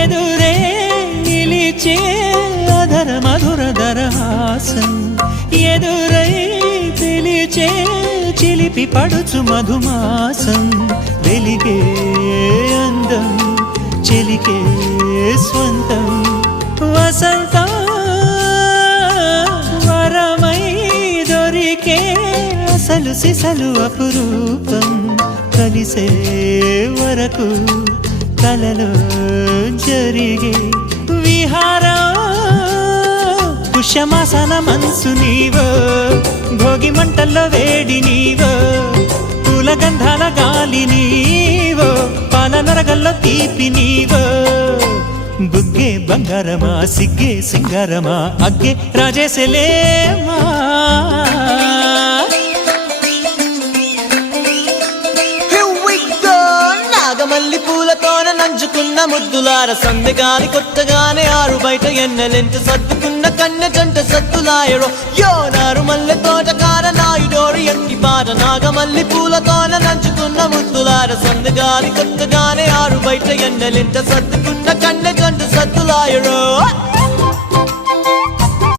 ఎదురే నిలిచే అధర మధుర దరహాసం ఎదురై పిలిచే చిలిపి పడుచు మధుమాసం వెలిగే అందం చెలికే స్వంతం వసంతం వరమై దొరికే అసలు సిసలు అపురూపం కలిసే వరకు కలలో జరిగే విహారం పుష్యమాసన మనసు నీవో భోగి మంటల్లో వేడి నీవో పూల గంధాల గాలి నీవో పాల నరగల్లో తీపి నీవో బుగ్గే బంగారమా సిగ్గే సింగారమా అగ్గే రాజేసలేమా మల్లి పూలతోన నంచుకున్న ముద్దులార సందెగాని కొత్తగానే ఆరు బయట ఎన్నెలెంట సర్దుకున్న కన్నె జంట సత్తులాయరో యోనారు మల్లె తోటకార నాయుడోరు ఎట్టి పాట నాగమల్లి పూలతోన నంచుకున్న ముద్దులార సందెగాని కొత్తగానే ఆరు బయట ఎన్నెలెంట సర్దుకున్న కన్నె జంట సత్తులాయరో